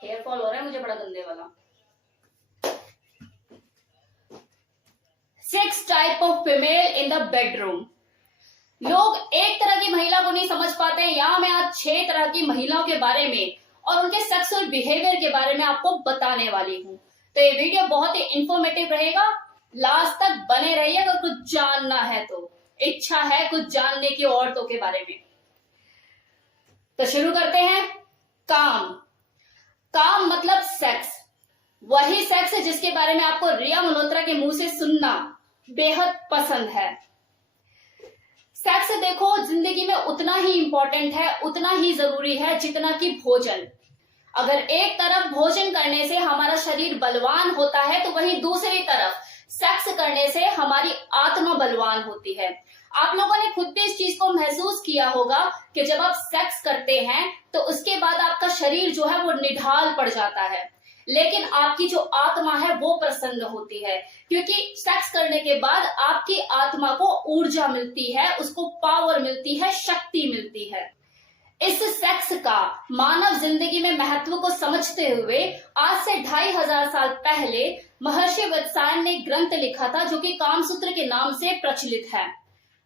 Hair fall हो रहा है मुझे बड़ा गंदे वाला। 6 type of female in the bedroom. लोग एक तरह की महिला को नहीं समझ पाते हैं। यहाँ मैं आज 6 तरह की महिलाओं के बारे में और उनके सेक्सुअल बिहेवियर के बारे में आपको बताने वाली हूँ। तो ये वीडियो बहुत ही इंफॉर्मेटिव रहेगा, लास्ट तक बने रहिए अगर कुछ जानना है तो, इच्छा है कुछ जानने की औरतों के बारे में। तो शुरू करते हैं। काम। काम मतलब सेक्स, वही सेक्स जिसके बारे में आपको रिया मल्होत्रा के मुंह से सुनना बेहद पसंद है। सेक्स देखो जिंदगी में उतना ही इंपॉर्टेंट है, उतना ही जरूरी है जितना कि भोजन। अगर एक तरफ भोजन करने से हमारा शरीर बलवान होता है तो वहीं दूसरी तरफ सेक्स करने से हमारी आत्मा बलवान होती है। आप लोगों ने खुद भी इस चीज को महसूस किया होगा कि जब आप सेक्स करते हैं तो उसके बाद आपका शरीर जो है वो निढाल पड़ जाता है, लेकिन आपकी जो आत्मा है वो प्रसन्न होती है, क्योंकि सेक्स करने के बाद आपकी आत्मा को ऊर्जा मिलती है, उसको पावर मिलती है, शक्ति मिलती है। इस सेक्स का मानव जिंदगी में महत्व को समझते हुए आज से 2500 साल पहले महर्षि वत्सायन ने ग्रंथ लिखा था जो कि कामसूत्र के नाम से प्रचलित है,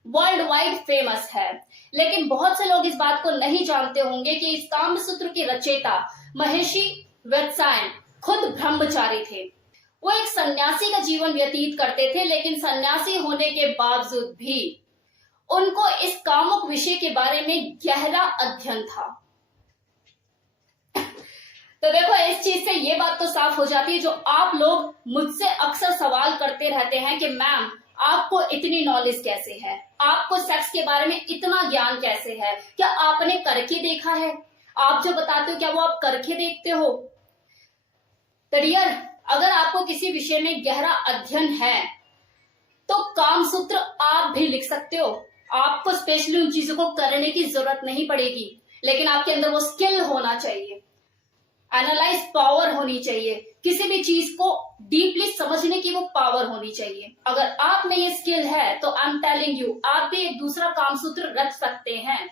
वर्ल्ड वाइड फेमस है। लेकिन बहुत से लोग इस बात को नहीं जानते होंगे कि इस कामसूत्र के रचयिता महर्षि वत्सायन खुद ब्रह्मचारी थे। वो एक सन्यासी का जीवन व्यतीत करते थे, लेकिन सन्यासी होने के बावजूद भी उनको इस कामुक विषय के बारे में गहरा अध्ययन था। तो देखो इस चीज से ये बात तो साफ हो जाती है, जो आप लोग मुझसे अक्सर सवाल करते रहते हैं कि मैम आपको इतनी नॉलेज कैसे है, आपको सेक्स के बारे में इतना ज्ञान कैसे है, क्या आपने करके देखा है? आप जो बताते हो क्या वो आप करके देखते हो? तो डियर, अगर आपको किसी विषय में गहरा अध्ययन है तो कामसूत्र आप भी लिख सकते हो। आपको स्पेशली उन चीजों को करने की जरूरत नहीं पड़ेगी, लेकिन आपके अंदर वो स्किल होना चाहिए, एनालाइज पावर होनी चाहिए, किसी भी चीज को डीपली समझने की वो पावर होनी चाहिए। अगर आप में ये स्किल है तो आई एम टेलिंग यू, आप भी एक दूसरा कामसूत्र रच सकते हैं।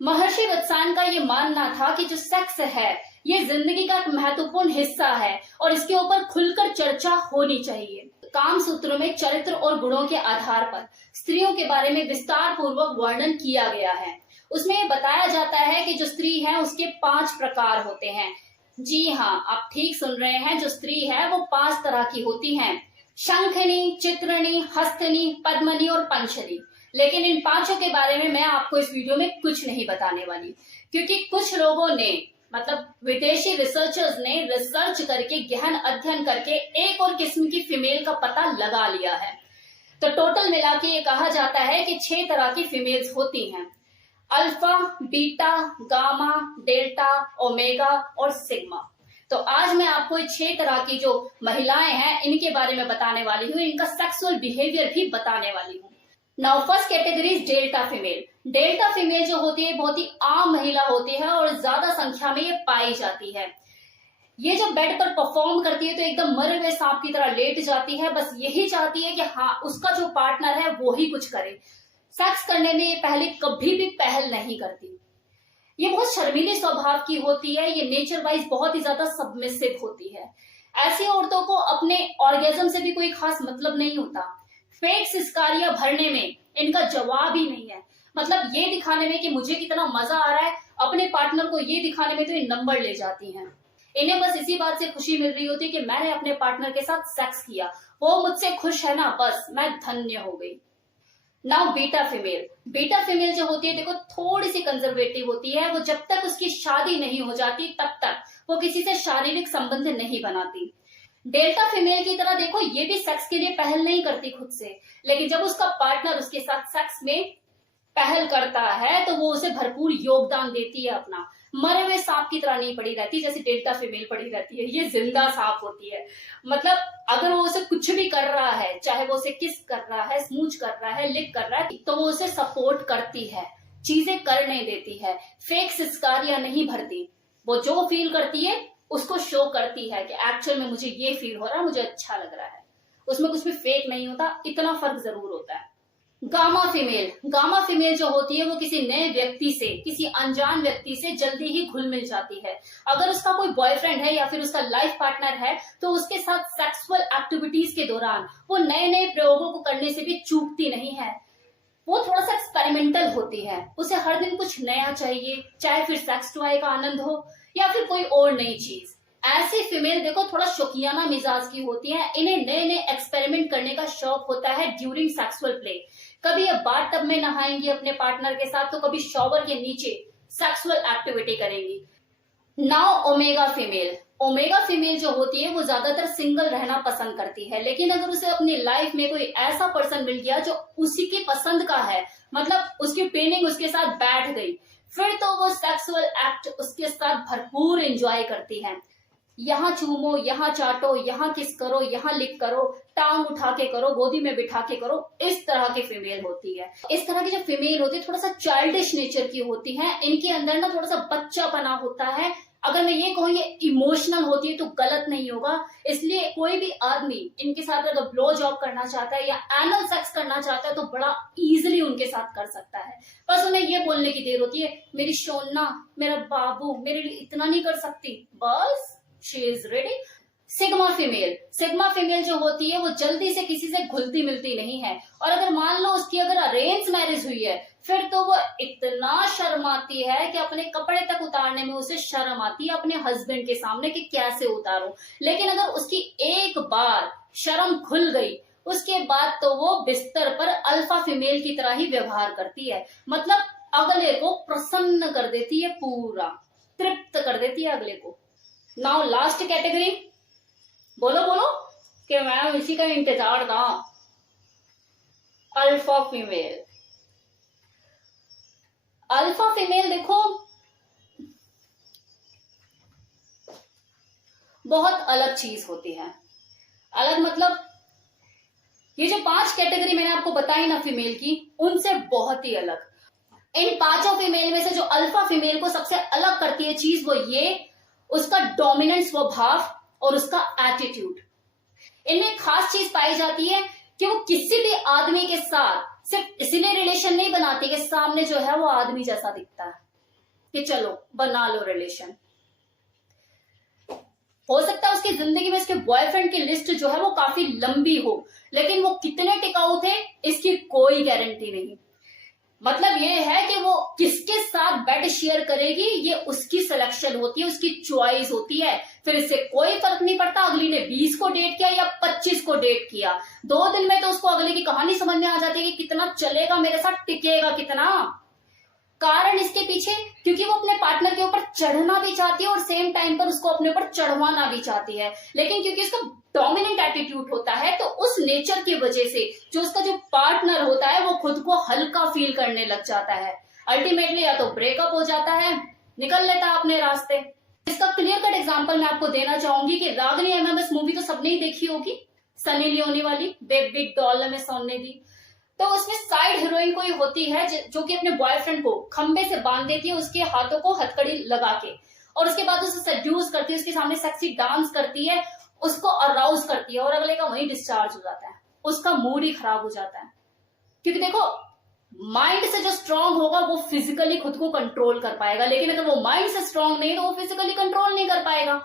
महर्षि वत्सायन का ये मानना था कि जो सेक्स है ये जिंदगी का एक महत्वपूर्ण हिस्सा है और इसके ऊपर खुलकर चर्चा होनी चाहिए। कामसूत्र में चरित्र और गुणों के आधार पर स्त्रियों के बारे में विस्तार पूर्वक वर्णन किया गया है। उसमें ये बताया जाता है कि जो स्त्री है उसके 5 प्रकार होते हैं। जी हाँ, आप ठीक सुन रहे हैं, जो स्त्री है वो 5 तरह की होती हैं, शंखनी, चित्रणी, हस्तनी, पद्मनी और पंचनी। लेकिन इन 5 के बारे में मैं आपको इस वीडियो में कुछ नहीं बताने वाली, क्योंकि कुछ लोगों ने मतलब विदेशी रिसर्चर्स ने रिसर्च करके गहन अध्ययन करके एक और किस्म की फीमेल का पता लगा लिया है। तो टोटल मिला के ये कहा जाता है कि 6 तरह की फीमेल्स होती हैं, alpha, beta, gamma, delta, omega और सिग्मा। तो आज मैं आपको ये 6 तरह की जो महिलाएं हैं इनके बारे में बताने वाली हूँ, इनका सेक्सुअल बिहेवियर भी बताने वाली हूँ। Now first category is delta female. Delta female जो होती है बहुत ही आम महिला होती है और ज्यादा संख्या में ये पाई जाती है। ये जब बेड पर परफॉर्म करती है तो एकदम मरे हुए सांप की तरह लेट जाती है, बस यही चाहती है कि हाँ उसका जो पार्टनर है वो ही कुछ करे। सेक्स करने में ये पहले कभी भी पहल नहीं करती। ये बहुत शर्मीले स्वभाव की होती है, ये नेचर वाइज बहुत ही ज्यादा सबमिसिव होती है। ऐसी औरतों को अपने ऑर्गेजम से भी कोई खास मतलब नहीं होता। फेक सिस्कारियां भरने में इनका जवाब ही नहीं है। मतलब ये दिखाने में कि मुझे कितना मजा आ रहा है, अपने पार्टनर को ये दिखाने में तो ये नंबर ले जाती हैं। इन्हें बस इसी बात से खुशी मिल रही होती है कि मैंने अपने पार्टनर के साथ सेक्स किया, वो मुझसे खुश है ना, बस मैं धन्य हो गई। Now beta female. Beta female जो होती है देखो थोड़ी सी कंजर्वेटिव होती है। वो जब तक उसकी शादी नहीं हो जाती तब तक वो किसी से शारीरिक संबंध नहीं बनाती। डेल्टा फीमेल की तरह देखो ये भी सेक्स के लिए पहल नहीं करती खुद से, लेकिन जब उसका पार्टनर उसके साथ सेक्स में पहल करता है तो वो उसे भरपूर योगदान देती है अपना। मरे हुए सांप की तरह नहीं पड़ी रहती जैसे डेल्टा फीमेल पड़ी रहती है, ये जिंदा सांप होती है। मतलब अगर वो उसे कुछ भी कर रहा है, चाहे वो उसे किस कर रहा है, स्मूच कर रहा है, लिक कर रहा है, तो वो उसे सपोर्ट करती है, चीजें करने देती है, फेक सिस्कारियां नहीं भरती। वो जो फील करती है उसको शो करती है कि एक्चुअल में मुझे ये फील हो रहा है, मुझे अच्छा लग रहा है। उसमें कुछ भी फेक नहीं होता, इतना फर्क जरूर होता है। गामा फीमेल जो होती है वो किसी नए व्यक्ति से, किसी अनजान व्यक्ति से जल्दी ही घुल मिल जाती है। अगर उसका कोई बॉयफ्रेंड है या फिर उसका लाइफ पार्टनर है तो उसके साथ सेक्सुअल एक्टिविटीज के दौरान वो नए नए प्रयोगों को करने से भी चूकती नहीं है। वो थोड़ा सा एक्सपेरिमेंटल होती है, उसे हर दिन कुछ नया चाहिए, चाहे फिर सेक्स टॉय का आनंद हो या फिर कोई और नई चीज। ऐसी फीमेल देखो थोड़ा शौकियाना मिजाज की होती है, इन्हें नए नए एक्सपेरिमेंट करने का शौक होता है ड्यूरिंग सेक्सुअल प्ले। कभी ये बाथ टब में नहाएंगी अपने पार्टनर के साथ, तो कभी शॉवर के नीचे सेक्सुअल एक्टिविटी करेंगी। नाउ ओमेगा फीमेल जो होती है वो ज्यादातर सिंगल रहना पसंद करती है, लेकिन अगर उसे अपनी लाइफ में कोई ऐसा पर्सन मिल गया जो उसी की पसंद का है, मतलब उसकी ट्रेनिंग उसके साथ बैठ गई, फिर तो वो सेक्सुअल एक्ट उसके साथ भरपूर एंजॉय करती है। यहाँ चूमो, यहाँ चाटो, यहाँ किस करो, यहाँ लिक करो, टांग उठा के करो, गोदी में बिठा के करो, इस तरह की फीमेल होती है। इस तरह की जो फीमेल होती है थोड़ा सा चाइल्डिश नेचर की होती है, इनके अंदर ना थोड़ा सा बच्चापना होता है। अगर मैं ये कहूँ ये इमोशनल होती है तो गलत नहीं होगा, इसलिए कोई भी आदमी इनके साथ अगर ब्लो जॉब करना चाहता है या एनल सेक्स करना चाहता है तो बड़ा इजीली उनके साथ कर सकता है। बस उन्हें ये बोलने की देर होती है, मेरी सोना, मेरा बाबू मेरे लिए इतना नहीं कर सकती, बस she is ready. Sigma female जो होती है वो जल्दी से किसी से घुलती मिलती नहीं है, और अगर मान लो उसकी अगर अरेंज मैरिज हुई है फिर तो वो इतना शर्माती है कि अपने कपड़े तक उतारने में उसे शर्म आती है अपने हस्बैंड के सामने कि कैसे उतारूं। लेकिन अगर उसकी एक बार शर्म खुल गई उसके बाद तो वो बिस्तर पर अल्फा फीमेल की तरह ही व्यवहार करती है, मतलब अगले को प्रसन्न कर देती है, पूरा तृप्त कर देती है अगले को। नाउ लास्ट कैटेगरी, बोलो बोलो कि मैम इसी का इंतजार था। अल्फा फीमेल देखो बहुत अलग चीज होती है। अलग मतलब ये जो 5 कैटेगरी मैंने आपको बताई ना फीमेल की, उनसे बहुत ही अलग। इन 5 फीमेल में से जो अल्फा फीमेल को सबसे अलग करती है चीज वो ये, उसका डोमिनेंट स्वभाव और उसका एटीट्यूड। इनमें खास चीज पाई जाती है कि वो किसी भी आदमी के साथ सिर्फ इसीलिए रिलेशन नहीं बनाती कि सामने जो है वो आदमी जैसा दिखता है कि चलो बना लो रिलेशन। हो सकता है उसकी जिंदगी में उसके बॉयफ्रेंड की लिस्ट जो है वो काफी लंबी हो, लेकिन वो कितने टिकाऊ थे इसकी कोई गारंटी नहीं। मतलब ये है कि वो किसके साथ बेड शेयर करेगी ये उसकी सिलेक्शन होती है, उसकी चॉइस होती है। फिर इससे कोई फर्क नहीं पड़ता अगली ने 20 को डेट किया या 25 को डेट किया, 2 दिन में तो उसको अगले की कहानी समझ में आ जाती है कि कितना चलेगा मेरे साथ, टिकेगा कितना। कारण इसके पीछे क्योंकि वो अपने पार्टनर के ऊपर चढ़ना भी चाहती है और सेम टाइम पर उसको अपने ऊपर चढ़वाना भी चाहती है, लेकिन क्योंकि उसका डोमिनेंट एटीट्यूड होता है तो उस नेचर की वजह से जो उसका जो पार्टनर होता है वो खुद को हल्का फील करने लग जाता है। अल्टीमेटली या तो ब्रेकअप हो जाता है, निकल लेता है अपने रास्ते। इसका क्लियर कट एग्जांपल मैं आपको देना चाहूंगी कि रागिनी एमएमएस मूवी तो सबने ही देखी होगी, सनी लियोनी वाली, बेबी डॉल में सोने दी। तो उसमें साइड हीरोइन कोई होती है जो कि अपने बॉयफ्रेंड को खंबे से बांध देती है, उसके हाथों को हथकड़ी लगा के, और उसके बाद उसे सेड्यूस करती है, उसके सामने सेक्सी डांस करती है, उसको अराउज करती है, और अगले का वहीं डिस्चार्ज हो जाता है, उसका मूड ही खराब हो जाता है। क्योंकि देखो माइंड से जो स्ट्रांग होगा वो फिजिकली खुद को कंट्रोल कर पाएगा, लेकिन अगर वो माइंड से स्ट्रांग नहीं तो वो फिजिकली कंट्रोल नहीं कर पाएगा।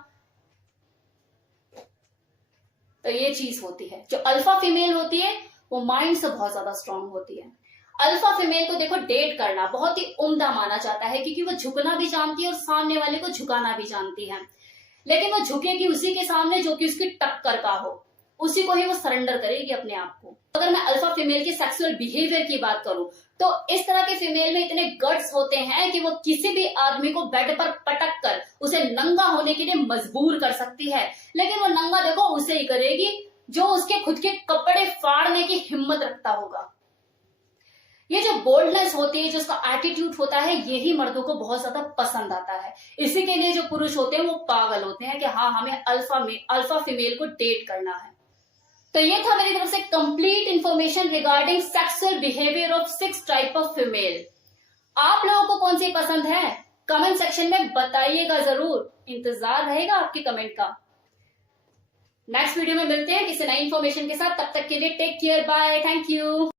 तो ये चीज होती है। जो अल्फा फीमेल होती है वो माइंड से बहुत ज्यादा स्ट्रांग होती है। अल्फा फीमेल को देखो डेट करना बहुत ही उम्दा माना जाता है, क्योंकि वो झुकना भी जानती है और सामने वाले को झुकाना भी जानती है, लेकिन वो झुकेगी उसी के सामने जो कि उसकी टक्कर का हो, उसी को ही वो सरेंडर करेगी अपने आप को। अगर मैं अल्फा फीमेल की सेक्सुअल बिहेवियर की बात करूं तो इस तरह के फीमेल में इतने गट्स होते हैं कि वो किसी भी आदमी को बेड पर पटक कर उसे नंगा होने के लिए मजबूर कर सकती है, लेकिन वो नंगा देखो उसे ही करेगी जो उसके खुद के कपड़े फाड़ने की हिम्मत रखता होगा। ये जो बोल्डनेस होती है, जो उसका एटीट्यूड होता है, यही मर्दों को बहुत ज्यादा पसंद आता है। इसी के लिए जो पुरुष होते हैं वो पागल होते हैं कि हाँ हमें अल्फा फीमेल को डेट करना है। तो ये था मेरी तरफ से complete information regarding sexual behaviour of 6 type of female. आप लोगों को कौन सी पसंद है कमेंट सेक्शन में बताइएगा जरूर, इंतजार रहेगा आपके कमेंट का। नेक्स्ट वीडियो में मिलते हैं किसी नई इंफॉर्मेशन के साथ, तब तक के लिए take care, bye, thank you.